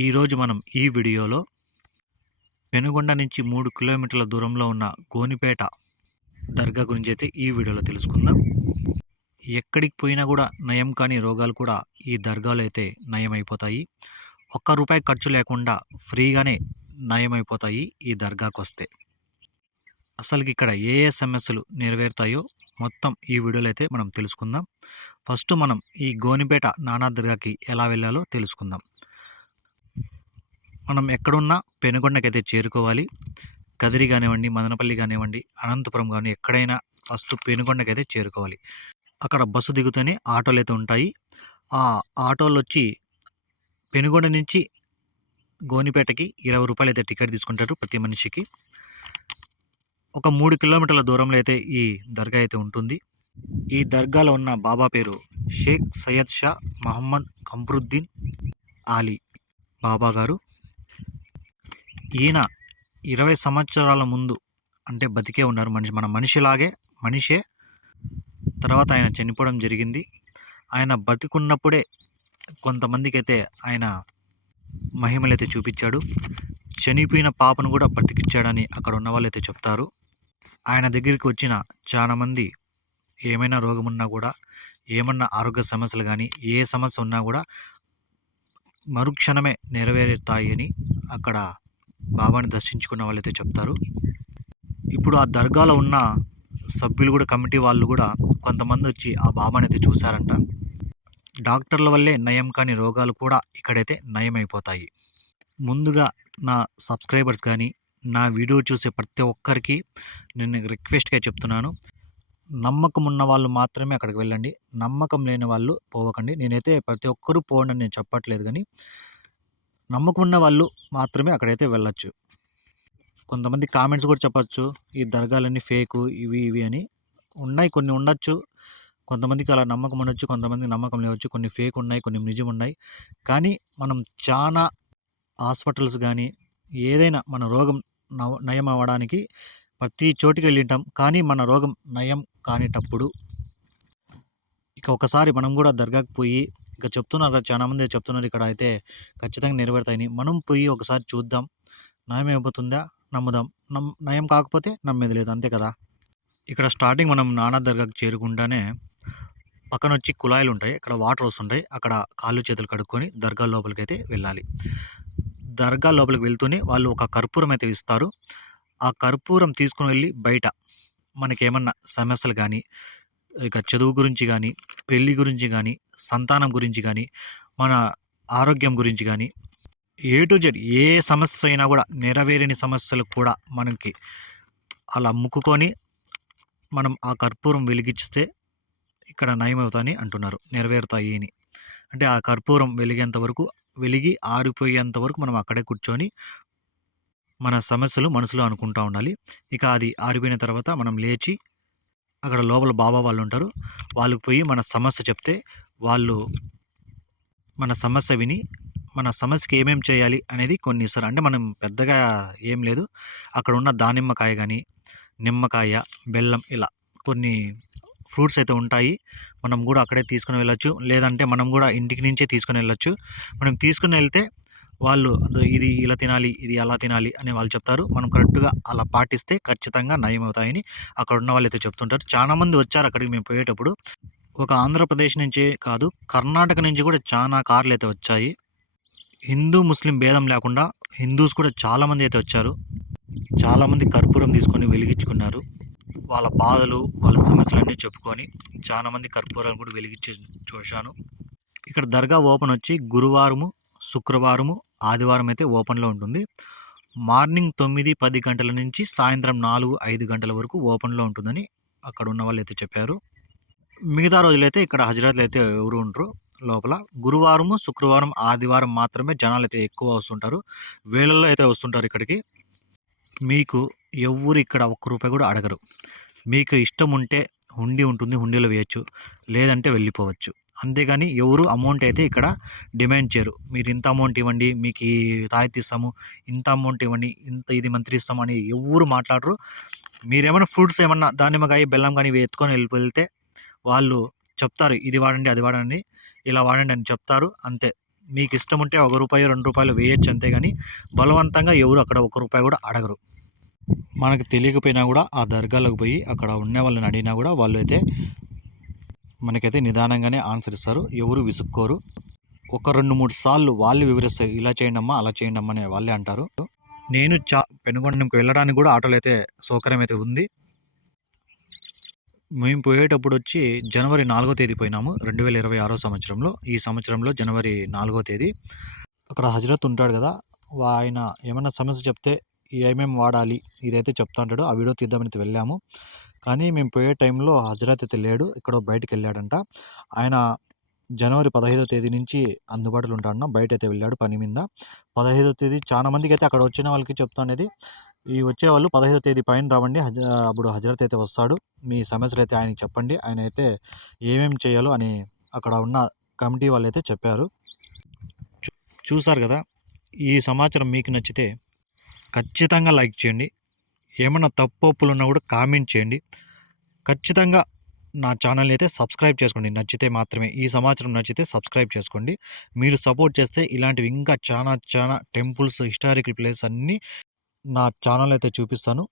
ఈరోజు మనం ఈ వీడియోలో పెనుగొండ నుంచి మూడు కిలోమీటర్ల దూరంలో ఉన్న గోనిపేట దర్గా గురించి అయితే ఈ వీడియోలో తెలుసుకుందాం. ఎక్కడికి పోయినా కూడా నయం కాని రోగాలు కూడా ఈ దర్గాలో అయితే నయం అయిపోతాయి ఒక్క రూపాయి ఖర్చు లేకుండా ఫ్రీగానే నయం అయిపోతాయి ఈ దర్గాకు వస్తే. అసలుకి ఇక్కడ ఏ ఏ సమస్యలు నెరవేరుతాయో మొత్తం ఈ వీడియోలో అయితే మనం తెలుసుకుందాం. ఫస్ట్ మనం ఈ గోనిపేట నానా దర్గాకి ఎలా వెళ్ళాలో తెలుసుకుందాం. మనం ఎక్కడున్నా పెనుగొండకైతే చేరుకోవాలి. కదిరి కానివ్వండి మదనపల్లి కానివ్వండి అనంతపురం కానీ ఎక్కడైనా ఫస్ట్ పెనుగొండకైతే చేరుకోవాలి. అక్కడ బస్సు దిగుతూనే ఆటోలు అయితే ఉంటాయి. ఆ ఆటోలు వచ్చి పెనుగొండ నుంచి గోనిపేటకి ఇరవై రూపాయలు అయితే టికెట్ తీసుకుంటారు ప్రతి మనిషికి. ఒక మూడు కిలోమీటర్ల దూరంలో అయితే ఈ దర్గా అయితే ఉంటుంది. ఈ దర్గాలో ఉన్న బాబా పేరు షేక్ సయ్యద్ షా మహమ్మద్ కమ్రుద్దీన్ ఆలీ బాబా గారు. ఈయన ఇరవై సంవత్సరాల ముందు అంటే బతికే ఉన్నారు మనిషి మన మనిషిలాగే మనిషే. తర్వాత ఆయన చనిపోవడం జరిగింది. ఆయన బతికున్నప్పుడే కొంతమందికి అయితే ఆయన మహిమలైతే చూపించాడు. చనిపోయిన పాపను కూడా బ్రతికిచ్చాడని అక్కడ ఉన్న వాళ్ళు అయితే చెప్తారు. ఆయన దగ్గరికి వచ్చిన చాలామంది ఏమైనా రోగం ఉన్నా కూడా ఏమన్నా ఆరోగ్య సమస్యలు కానీ ఏ సమస్య ఉన్నా కూడా మరుక్షణమే నెరవేరుతాయి అని అక్కడ బాబాని దర్శించుకున్న వాళ్ళైతే చెప్తారు. ఇప్పుడు ఆ దర్గాలో ఉన్న సభ్యులు కూడా కమిటీ వాళ్ళు కూడా కొంతమంది వచ్చి ఆ బాబాని అయితే చూశారంట. డాక్టర్ల వల్లే నయం కాని రోగాలు కూడా ఇక్కడైతే నయం అయిపోతాయి ముందుగా నా సబ్స్క్రైబర్స్ కానీ నా వీడియో చూసే ప్రతి ఒక్కరికి నేను రిక్వెస్ట్గా చెప్తున్నాను నమ్మకం ఉన్న వాళ్ళు మాత్రమే అక్కడికి వెళ్ళండి. నమ్మకం లేని వాళ్ళు పోవకండి. నేనైతే ప్రతి ఒక్కరూ పోండి నేను చెప్పట్లేదు కానీ నమ్మకం ఉన్న వాళ్ళు మాత్రమే అక్కడైతే వెళ్ళొచ్చు. కొంతమంది కామెంట్స్ కూడా చెప్పచ్చు ఈ దర్గాలన్నీ ఫేకు ఇవి ఇవి అని. ఉన్నాయి కొన్ని ఉండొచ్చు. కొంతమందికి అలా నమ్మకం ఉండొచ్చు కొంతమందికి నమ్మకం లేవచ్చు. కొన్ని ఫేక్ ఉన్నాయి కొన్ని నిజం ఉన్నాయి. కానీ మనం చాలా హాస్పిటల్స్ కానీ ఏదైనా మన రోగం నవ నయం అవ్వడానికి ప్రతి చోటికి వెళ్ళింటాం కానీ మన రోగం నయం కానిటప్పుడు ఇక ఒకసారి మనం కూడా దర్గాకి పోయి ఇక చెప్తున్నారు కదా చాలామంది చెప్తున్నారు ఇక్కడ అయితే ఖచ్చితంగా నెరవేరుతాయని. మనం పోయి ఒకసారి చూద్దాం. నయం అయిపోతుందా? నమ్ముదాం. నమ్ నయం కాకపోతే నమ్మేది లేదు అంతే కదా? ఇక్కడ స్టార్టింగ్ మనం నానా దర్గాకి చేరుకుండానే పక్కన వచ్చి కుళాయిలు ఉంటాయి ఇక్కడ వాటర్ వస్తుంటాయి అక్కడ కాళ్ళు చేతులు కడుక్కొని దర్గా లోపలికి అయితే వెళ్ళాలి. దర్గా లోపలికి వెళ్తూనే వాళ్ళు ఒక కర్పూరం అయితే ఇస్తారు. ఆ కర్పూరం తీసుకుని వెళ్ళి బయట మనకేమన్నా సమస్యలు కానీ ఇక చదువు గురించి కానీ పెళ్ళి గురించి కానీ సంతానం గురించి కానీ మన ఆరోగ్యం గురించి కానీ ఏ టు జెడ్ ఏ సమస్య అయినా కూడా నెరవేరని సమస్యలు కూడా మనకి అలా ముక్కుకొని మనం ఆ కర్పూరం వెలిగిస్తే ఇక్కడ నయమవుతాయని అంటున్నారు. నెరవేరుతాయి అని అంటే ఆ కర్పూరం వెలిగేంత వరకు వెలిగి ఆరిపోయేంత వరకు మనం అక్కడే కూర్చొని మన సమస్యలు మనసులో అనుకుంటా ఉండాలి. ఇక అది ఆరిపోయిన తర్వాత మనం లేచి అక్కడ లోపల బాబా వాళ్ళు ఉంటారు వాళ్ళకి పోయి మన సమస్య చెప్తే వాళ్ళు మన సమస్య విని మన సమస్యకి ఏమేమి చేయాలి అనేది కొన్ని ఇస్తారు అంటే మనం పెద్దగా ఏం లేదు. అక్కడ ఉన్న దానిమ్మకాయ కానీ నిమ్మకాయ బెల్లం ఇలా కొన్ని ఫ్రూట్స్ అయితే ఉంటాయి. మనం కూడా అక్కడే తీసుకుని వెళ్ళొచ్చు. లేదంటే మనం కూడా ఇంటికి నుంచే తీసుకుని వెళ్ళొచ్చు. మనం తీసుకుని వెళ్తే వాళ్ళు ఇది ఇలా తినాలి ఇది అలా తినాలి అని వాళ్ళు చెప్తారు. మనం కరెక్ట్గా అలా పాటిస్తే ఖచ్చితంగా నయం అవుతాయని అక్కడ ఉన్న వాళ్ళు అయితే చెప్తుంటారు చాలామంది వచ్చారు అక్కడికి మేము పోయేటప్పుడు. ఒక ఆంధ్రప్రదేశ్ నుంచే కాదు కర్ణాటక నుంచి కూడా చాలా కార్లు అయితే వచ్చాయి. హిందూ ముస్లిం భేదం లేకుండా హిందూస్ కూడా చాలామంది అయితే వచ్చారు. చాలామంది కర్పూరం తీసుకొని వెలిగించుకున్నారు. వాళ్ళ బాధలు వాళ్ళ సమస్యలన్నీ చెప్పుకొని చాలామంది కర్పూరాలు కూడా వెలిగించి చూశాను. ఇక్కడ దర్గా ఓపెన్ వచ్చి గురువారము శుక్రవారము ఆదివారం అయితే ఓపెన్లో ఉంటుంది. మార్నింగ్ తొమ్మిది పది గంటల నుంచి సాయంత్రం నాలుగు ఐదు గంటల వరకు ఓపెన్లో ఉంటుందని అక్కడ ఉన్న వాళ్ళు అయితే చెప్పారు. మిగతా రోజులైతే ఇక్కడ హజరాత్లు అయితే ఎవరు ఉండరు. లోపల గురువారము శుక్రవారం ఆదివారం మాత్రమే జనాలు అయితే ఎక్కువ వస్తుంటారు. వేలల్లో అయితే వస్తుంటారు ఇక్కడికి. మీకు ఎవ్వరు ఇక్కడ ఒక్క రూపాయి కూడా అడగరు. మీకు ఇష్టం ఉంటే హుండీ ఉంటుంది హుండీలో వేయచ్చు. లేదంటే వెళ్ళిపోవచ్చు. అంతేగాని ఎవరు అమౌంట్ అయితే ఇక్కడ డిమాండ్ చేయరు. మీరు ఇంత అమౌంట్ ఇవ్వండి మీకు ఈ ఇస్తాము ఇంత అమౌంట్ ఇవ్వండి ఇంత ఇది మంత్రి ఇస్తామని ఎవరు మాట్లాడరు. మీరేమైనా ఫ్రూట్స్ ఏమన్నా దానిమ్మకాయ బెల్లం కానీ ఎత్తుకొని వెళ్ళి వెళ్తే వాళ్ళు చెప్తారు ఇది వాడండి అది వాడండి ఇలా వాడండి అని చెప్తారు అంతే. మీకు ఇష్టం ఉంటే ఒక రూపాయి రెండు రూపాయలు వేయచ్చు అంతేగాని బలవంతంగా ఎవరు అక్కడ ఒక రూపాయి కూడా అడగరు. మనకు తెలియకపోయినా కూడా ఆ దర్గాలకు పోయి అక్కడ ఉన్న వాళ్ళని అడిగినా కూడా వాళ్ళు అయితే మనకైతే నిదానంగానే ఆన్సర్ ఇస్తారు. ఎవరు విసుక్కోరు. ఒక రెండు మూడు సార్లు వాళ్ళు వివరిస్తారు ఇలా చేయండి అమ్మా అలా చేయండి అమ్మా అని వాళ్ళే అంటారు. నేను చా పెనుగొండంకి వెళ్ళడానికి కూడా ఆటోలు అయితే సౌకర్యం అయితే ఉంది. మేము పోయేటప్పుడు వచ్చి జనవరి నాలుగో తేదీ పోయినాము రెండు వేల ఇరవై ఆరో సంవత్సరంలో. ఈ సంవత్సరంలో జనవరి నాలుగో తేదీ. అక్కడ హజరత్ ఉంటాడు కదా ఆయన ఏమైనా సమస్య చెప్తే ఏమేమి వాడాలి ఇదైతే చెప్తా ఉంటాడు. ఆ వీడియో తీద్దామని అయితే వెళ్ళాము. కానీ మేము పోయే టైంలో హజరత్ అయితే లేడు. ఇక్కడ బయటకు వెళ్ళాడంట. ఆయన జనవరి పదహైదో తేదీ నుంచి అందుబాటులో ఉంటాడన్న. బయట అయితే వెళ్ళాడు పని మీద. పదహైదో తేదీ చాలా మందికి అయితే అక్కడ వచ్చిన వాళ్ళకి చెప్తానేది ఈ వచ్చేవాళ్ళు పదహైదో తేదీ పైన రావండి. హజ అప్పుడు హజరత్ అయితే వస్తాడు. మీ సమస్యలు అయితే ఆయనకి చెప్పండి. ఆయన అయితే ఏమేమి చేయాలో అని అక్కడ ఉన్న కమిటీ వాళ్ళు అయితే చెప్పారు. చూ- చూసారు కదా? ఈ సమాచారం మీకు నచ్చితే ఖచ్చితంగా లైక్ చేయండి. ఏమైనా తప్పు ఒప్పులు ఉన్నా కూడా కామెంట్ చేయండి. ఖచ్చితంగా నా ఛానల్ని అయితే సబ్స్క్రైబ్ చేసుకోండి. నచ్చితే మాత్రమే ఈ సమాచారం నచ్చితే సబ్స్క్రైబ్ చేసుకోండి. మీరు సపోర్ట్ చేస్తే ఇలాంటివి ఇంకా చాలా చాలా టెంపుల్స్ హిస్టారికల్ ప్లేస్ అన్నీ నా ఛానల్ అయితే చూపిస్తాను.